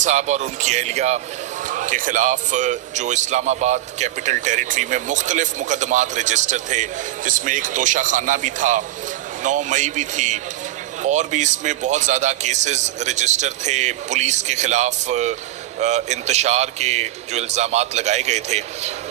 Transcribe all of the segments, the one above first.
साहब और उनकी अहलिया के ख़िलाफ़ जो इस्लाम आबाद कैपिटल टेरिटरी में मुख्तलिफ़ मुकदमात रजिस्टर थे, जिसमें एक तोशाखाना भी था, 9 मई भी थी, और भी इसमें बहुत ज़्यादा केसेस रजिस्टर थे। पुलिस के ख़िलाफ़ इंतशार के जो इल्ज़ामात लगाए गए थे,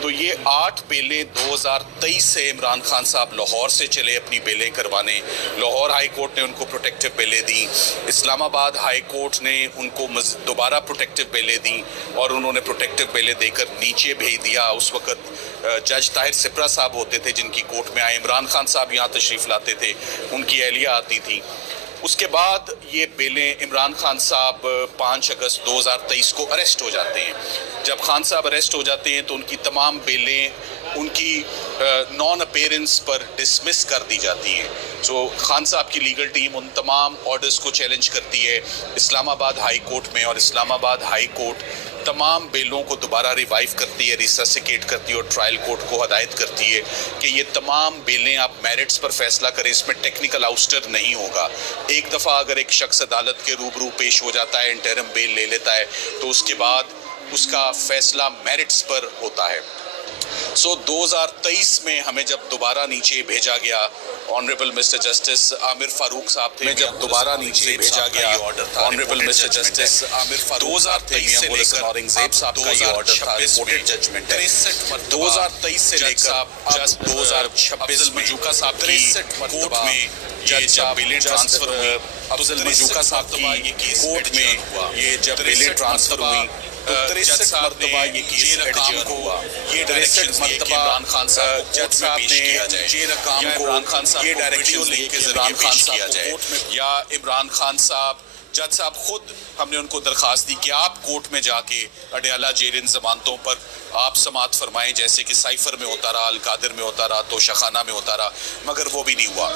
तो ये 8 बेलें 2023 से इमरान खान साहब लाहौर से चले अपनी बेलें करवाने। लाहौर हाई कोर्ट ने उनको प्रोटेक्टिव बेलें दी, इस्लामाबाद हाई कोर्ट ने उनको दोबारा प्रोटेक्टिव बेलें दी और उन्होंने प्रोटेक्टिव बेलें देकर नीचे भेज दिया। उस वक़्त जज ताहिर सिपरा साहब होते थे जिनकी कोर्ट में आए, इमरान खान साहब यहाँ तशरीफ़ लाते थे, उनकी अहलिया आती थी। उसके बाद ये बेलें इमरान खान साहब 5 अगस्त 2023 को अरेस्ट हो जाते हैं। जब खान साहब अरेस्ट हो जाते हैं तो उनकी तमाम बेलें उनकी नॉन अपीयरेंस पर डिसमिस कर दी जाती हैं। सो खान साहब की लीगल टीम उन तमाम ऑर्डर्स को चैलेंज करती है इस्लामाबाद हाई कोर्ट में, और इस्लामाबाद हाई कोर्ट तमाम बेलों को दोबारा रिवाइव करती है, रिससिकेट करती है और ट्रायल कोर्ट को हदायत करती है कि ये तमाम बेलें आप मेरिट्स पर फैसला करें, इसमें टेक्निकल आउस्टर नहीं होगा। एक दफ़ा अगर एक शख्स अदालत के रूबरू पेश हो जाता है, इंटरिम बेल ले लेता है, तो उसके बाद उसका फैसला मेरिट्स पर होता है। 2023 में हमें जब दोबारा नीचे भेजा गया, honourable mister justice Aamir Farooq साहब थे, जब दोबारा नीचे भेजा गया honourable mister justice Aamir Farooq 2023 से लेकर औरंगजेब साहब का ये ऑर्डर था, रिपोर्टेड जजमेंट है 2023 से लेकर 2026 में मजूका साहब की कोर्ट में जज बेलें ट्रांसफर हुई। अफजल मजूका साहब की कोर्ट में ये जब बेलें ट्रांसफर हुई तो 63 मरतबा ये केस एडजर्न हुआ। ये 63 मरतबा इमरान खान साहब जज साहब ने ये रकाम को इमरान खान साहब ये डायरेक्शन के जरिए पेश किया जाए, या इमरान खान साहब जज साहब खुद हमने उनको दरख्वास्त दी कि आप कोर्ट में जाके अडयाला जेल इन जमानतों पर आप समाअत फरमाएं, जैसे कि साइफर में होता रहा, अलकादिर में होता रहा, तोशाखाना में होता रहा, मगर वो भी नहीं हुआ।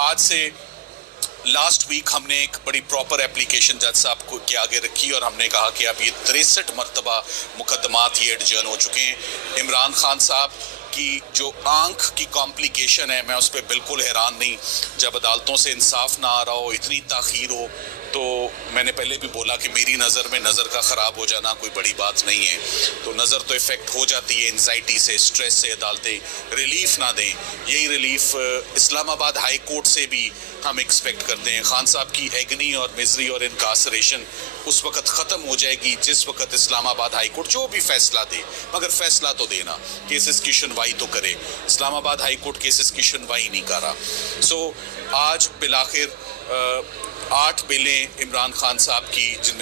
आज से लास्ट वीक हमने एक बड़ी प्रॉपर एप्लीकेशन जज साहब को के आगे रखी और हमने कहा कि अब ये 63 मरतबा मुकदमात ये एडजर्न हो चुके हैं। इमरान खान साहब की जो आंख की कॉम्प्लिकेशन है, मैं उस पर बिल्कुल हैरान नहीं। जब अदालतों से इंसाफ ना आ रहा हो, इतनी ताख़ीर हो, तो मैंने पहले भी बोला कि मेरी नज़र में नज़र का ख़राब हो जाना कोई बड़ी बात नहीं है। तो नज़र तो इफ़ेक्ट हो जाती है एंजाइटी से, स्ट्रेस से। अदालतें रिलीफ ना दें, यही रिलीफ इस्लामाबाद हाई कोर्ट से भी हम एक्सपेक्ट करते हैं। खान साहब की एगनी और मिजरी और इनकासरेशन उस वक़्त ख़त्म हो जाएगी जिस वक़्त इस्लामाबाद हाई कोर्ट जो भी फ़ैसला दे, मगर फ़ैसला तो देना, केसेस की सुनवाई तो करे। इस्लामाबाद हाई कोर्ट केसेस की सुनवाई नहीं कर रहा। आज बिलाखिर 8 बेलें इमरान खान साहब की, जिनमें